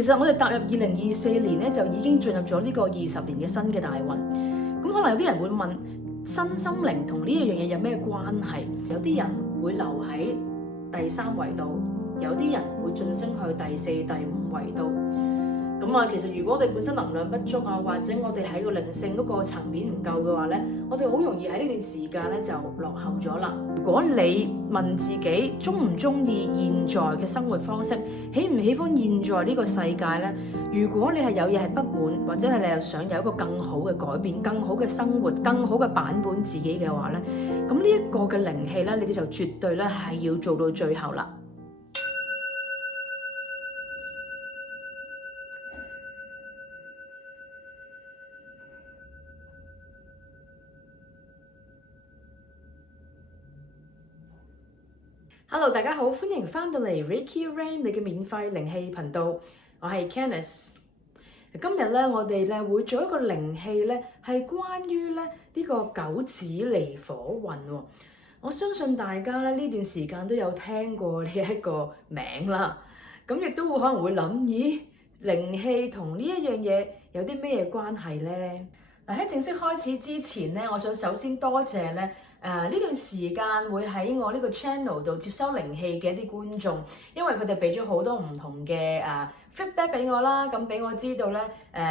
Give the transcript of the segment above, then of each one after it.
其實我哋踏入2024年咧，就已經進入咗呢個20年嘅新嘅大運。咁可能有啲人會問，身心靈同呢一樣嘢有咩關係？有啲人會留喺第3維度，有啲人會晉升去第4、第5維度。其實如果我哋本身能量不足啊，或者我哋喺個靈性嗰個層面唔夠嘅話咧，我哋好容易喺呢段時間咧就落後咗啦。如果你問自己鍾唔鍾意現在嘅生活方式，喜唔喜歡現在呢個世界咧？如果你係有嘢係不滿，或者係你又想有一個更好嘅改變、更好嘅生活、更好嘅版本自己嘅話咧，咁呢一個嘅靈氣咧，你哋就絕對咧係要做到最後啦。Hello， 大家好，歡迎翻到嚟 Reiki Rain 你嘅免費靈氣頻道，我係 Candice。今日咧，我哋咧會做一個靈氣咧，係關於咧呢個九紫離火運。我相信大家咧呢段時間都有聽過呢一個名啦，咁亦都會可能會諗，咦，靈氣同呢一樣嘢有啲咩關係咧？喺正式開始之前咧，我想首先多謝咧。呢段時間會喺我呢個 channel 度接收靈氣嘅一啲觀眾，因為佢哋俾咗好多唔同嘅feedback 俾我啦，咁俾我知道咧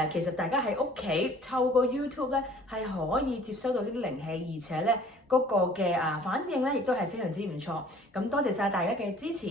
其實大家喺屋企透過 YouTube 咧係可以接收到呢啲靈氣，而且咧嗰個嘅反應咧亦都係非常之唔錯。咁多謝晒大家嘅支持。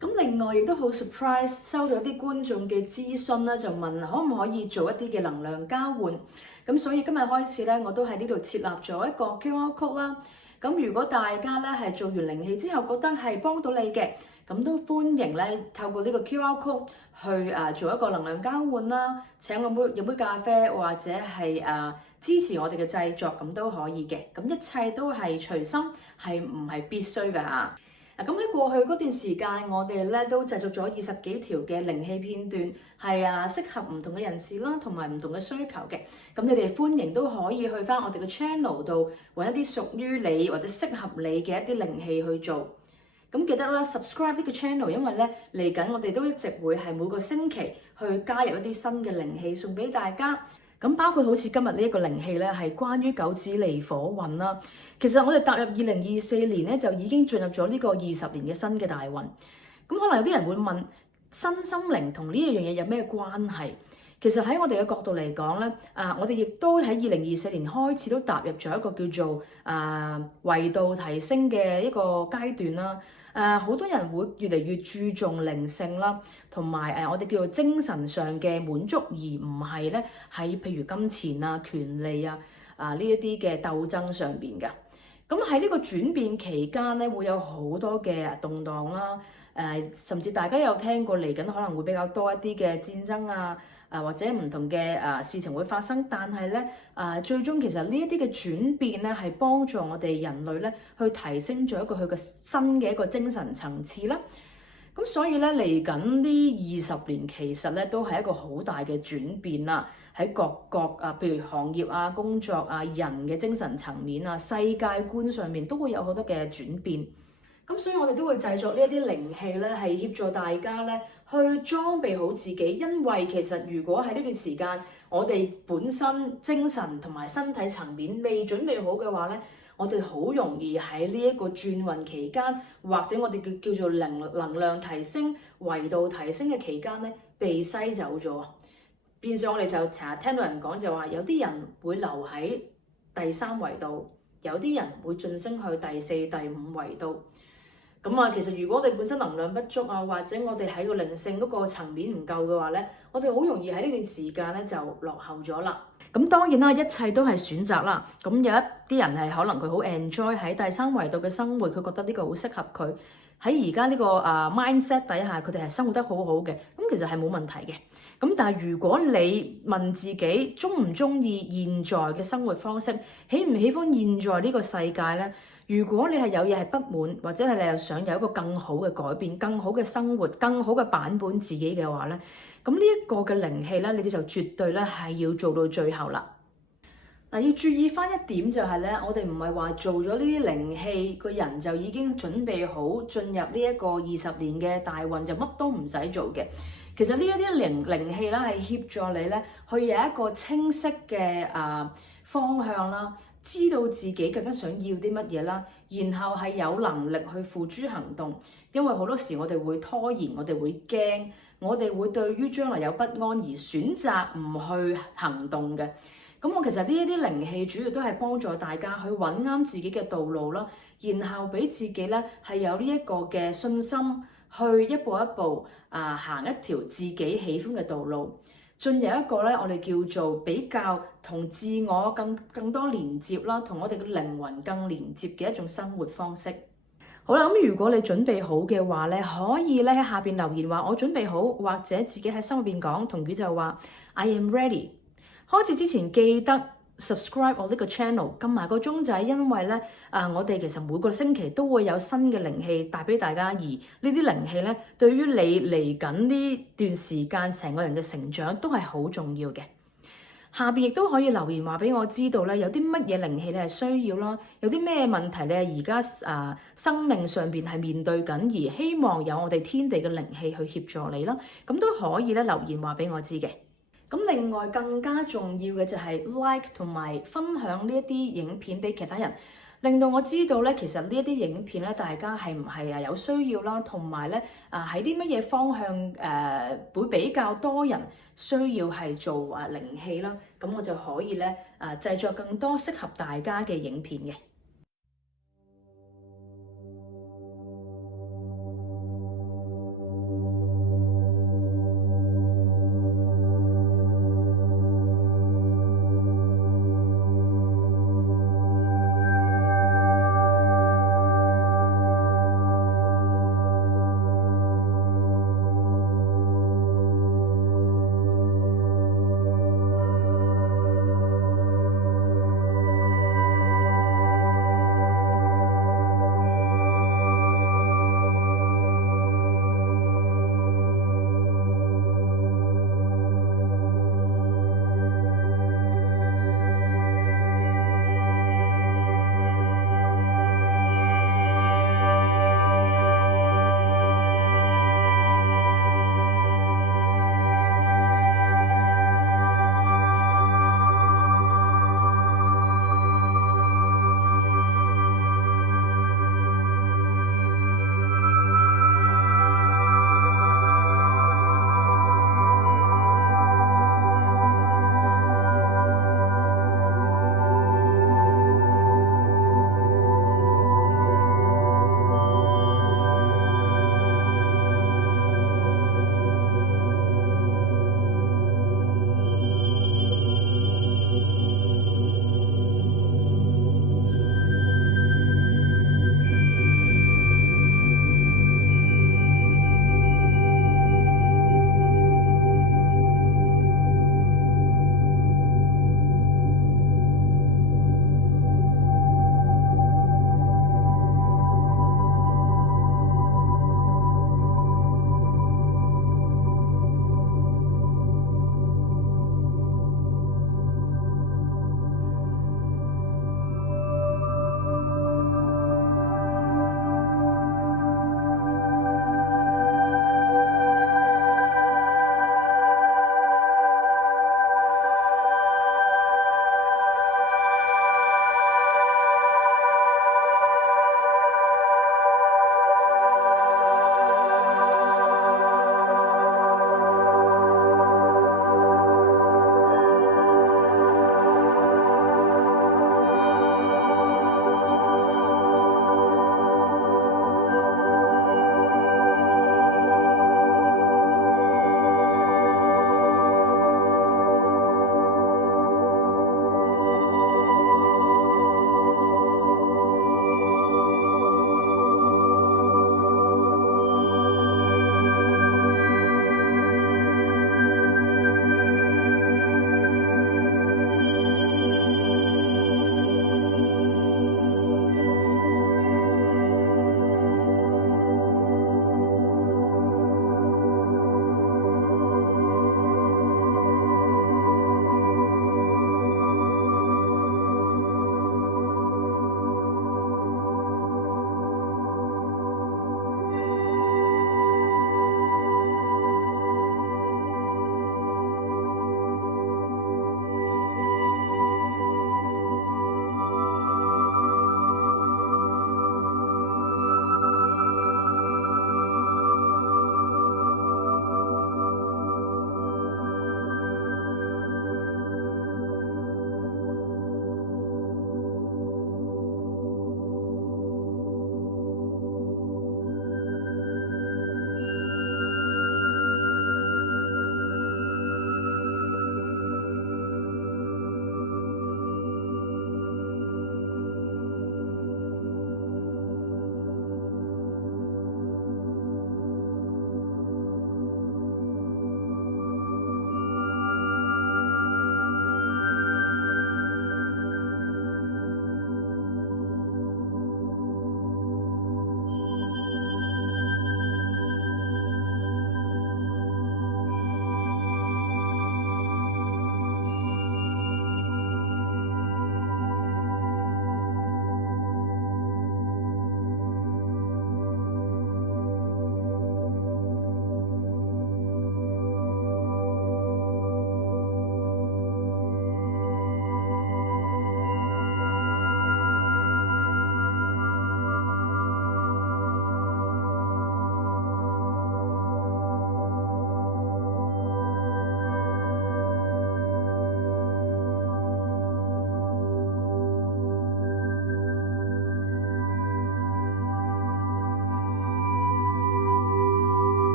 咁另外亦都好 surprise 收到啲觀眾嘅諮詢啦，就問可唔可以做一啲嘅能量交換。咁所以今日開始咧，我都喺呢度設立咗一個 QR code 啦。咁如果大家咧係做完靈氣之後覺得係幫到你嘅，咁都歡迎咧透過呢個 QR code 去做一個能量交換啦，請我飲杯咖啡或者係支持我哋嘅製作，咁都可以嘅。咁一切都係隨心，係唔係必須㗎嚇。咁喺過去嗰段時間，我哋咧都製作咗20幾條嘅靈氣片段，係適合唔同嘅人士啦，同埋唔同嘅需求嘅。咁你哋歡迎都可以去返我哋嘅 channel 度揾一啲屬於你或者適合你嘅一啲靈氣去做。咁記得啦 ，subscribe 呢個 channel， 因為咧嚟緊我哋都一直會係每個星期去加入一啲新嘅靈氣送俾大家。咁包括好似今日呢一個靈氣咧，係關於九紫離火運啦。其實我哋踏入2024年咧，就已經進入咗呢個20年嘅新嘅大運。咁可能有啲人會問，身心靈同呢一樣嘢有咩關係？其實喺我哋嘅角度嚟講咧，我哋亦都喺2024年開始都踏入咗一個叫做維度提升嘅一個階段啦。好多人會越嚟越注重靈性啦，同埋我哋叫做精神上嘅滿足，而唔係咧喺譬如金錢啊、權利呢一啲嘅鬥爭上邊嘅。咁喺呢個轉變期間咧，會有好多嘅動盪啦。甚至大家都有聽過嚟緊可能會比較多一啲嘅戰爭或者唔同嘅事情會發生，但係咧最終其實呢一啲嘅轉變咧係幫助我哋人類咧去提升咗佢嘅新嘅一個精神層次啦。咁所以咧嚟緊呢20年其實咧都係一個好大嘅轉變啦，喺各譬如行業工作人嘅精神層面世界觀上面都會有好多嘅轉變。咁所以我哋都會製作呢一啲靈氣咧，係協助大家咧去裝備好自己。因為其實如果喺呢段時間我哋本身精神同埋身體層面未準備好嘅話咧，我哋好容易喺呢一個轉運期間，或者我哋叫做能量提升、維度提升嘅期間咧，被篩走咗。變相我哋就成日聽到人講就話，有啲人會留喺第3維度，有啲人會晉升去第4、第5維度。其實如果我哋本身能量不足或者我哋喺個靈性嗰個層面唔夠嘅話咧，我哋好容易喺呢段時間咧就落後咗啦。咁當然啦，一切都係選擇啦。咁有一啲人係可能佢好 enjoy 喺第3維度嘅生活，佢覺得呢個好適合佢。喺而家呢個mindset 底下，佢哋係生活得好好嘅。咁其實係冇問題嘅。咁但係如果你問自己鍾唔鍾意現在嘅生活方式，喜唔喜歡現在呢個世界咧？如果你係有嘢係不滿，或者係你又想有一個更好嘅改變、更好嘅生活、更好嘅版本自己嘅話咧，咁呢一個嘅靈氣咧，你哋就絕對咧係要做到最後啦。要注意翻一點就係咧，我哋唔係話做咗呢啲靈氣，個人就已經準備好進入呢一個20年嘅大運，就乜都唔使做嘅。其實呢一啲靈氣啦，係協助你咧去有一個清晰嘅方向啦，知道自己究竟想要啲乜嘢啦，然後係有能力去付諸行動。因為好多時我哋會拖延，我哋會驚，我哋會對於將來有不安而選擇唔去行動嘅。咁我其實呢一啲靈氣主要都係幫助大家去揾啱自己嘅道路啦，然後俾自己咧係有呢一個嘅信心，去一步一步行一條自己喜歡嘅道路，進入一個咧我哋叫做比較同自我更多連接啦，同我哋嘅靈魂更連接嘅一種生活方式。好啦，咁如果你準備好嘅話咧，可以咧喺下邊留言話我準備好，或者自己喺心入邊講同宇宙話 I am ready。開始之前記得 subscribe 我呢個 channel， 撳埋個鐘仔，因為咧我哋其實每個星期都會有新嘅靈氣帶俾大家，而呢啲靈氣咧對於你嚟緊呢段時間成個人嘅成長都係好重要嘅。下邊亦都可以留言話俾我知道咧，有啲乜嘢靈氣你係需要啦，有啲咩問題你係而家生命上邊係面對緊，而希望有我哋天地嘅靈氣去協助你啦，咁都可以咧留言話俾我知嘅。咁另外更加重要嘅就係 like 同埋分享呢一啲影片俾其他人，令到我知道咧，其實呢一啲影片咧，大家係唔係有需要啦，同埋咧喺啲乜嘢方向會比較多人需要係做靈氣啦，咁我就可以咧製作更多適合大家嘅影片嘅。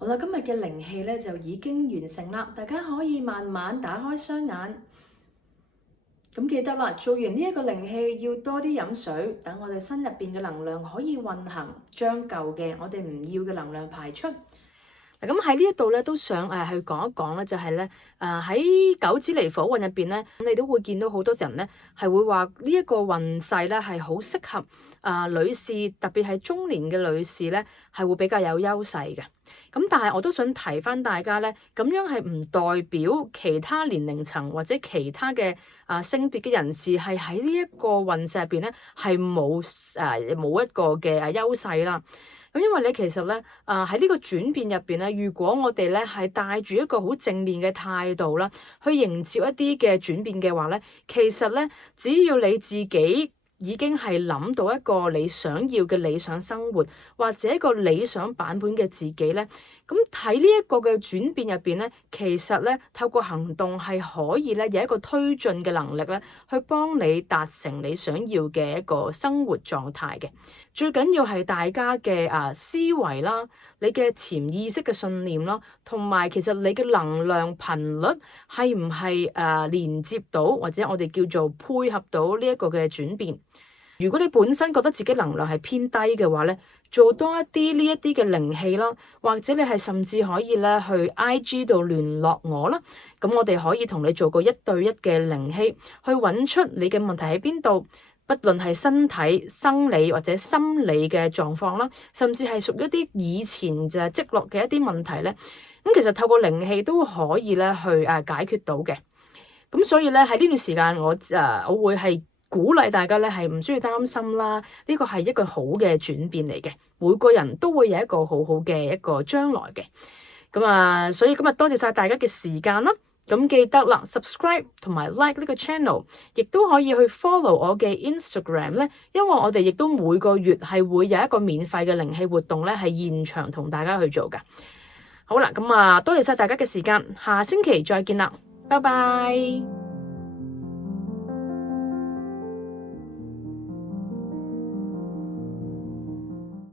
好啦，今日嘅靈氣咧就已經完成啦，大家可以慢慢打開雙眼。咁記得啦，做完呢一個靈氣要多啲飲水，等我哋身入邊嘅能量可以運行，將舊嘅我哋唔要嘅能量排出。咁喺呢一度咧，都想去講一講咧，就係咧喺九紫離火運入邊咧，咁你都會見到好多人咧係會話呢一個運勢咧係好適合女士，特別係中年嘅女士咧係會比較有優勢嘅。咁但係我都想提翻大家咧，咁樣係唔代表其他年齡層或者其他嘅性別嘅人士係喺呢一個運勢入邊咧係冇一個嘅優勢啦。咁因為你其實咧，喺呢個轉變入邊咧，如果我哋咧係帶住一個好正面嘅態度啦，去迎接一啲嘅轉變嘅話咧，其實咧，只要你自己已經係諗到一個你想要嘅理想生活，或者一個理想版本嘅自己咧，咁喺呢一個嘅轉變入邊咧，其實咧透過行動係可以咧有一個推進嘅能力咧，去幫你達成你想要嘅一個生活狀態嘅。最緊要係大家嘅思維啦，你嘅潛意識嘅信念啦，同埋其實你嘅能量頻率係唔係連接到或者我哋叫做配合到呢一個嘅轉變。如果你本身覺得自己能量係偏低嘅話咧，做多一啲呢一啲嘅靈氣啦，或者你係甚至可以咧去 IG 度聯絡我啦，咁我哋可以同你做個1對1嘅靈氣，去揾出你嘅問題喺邊度。不論係身體、生理或者心理嘅狀況啦，甚至係屬於一啲以前就積落嘅一啲問題咧，咁其實透過靈氣都可以咧去解決到嘅。咁所以咧喺呢段時間我會係鼓勵大家咧係唔需要擔心啦，呢個係一個好嘅轉變嚟嘅，每個人都會有一個好好嘅一個將來嘅。咁所以今日多謝晒大家嘅時間啦。咁記得啦 ，subscribe 同埋 like 呢個 channel， 亦都可以去 follow 我嘅 Instagram 咧，因為我哋亦都每個月係會有一個免費嘅靈氣活動咧，係現場同大家去做㗎。好啦，多謝晒大家嘅時間，下星期再見啦，拜拜。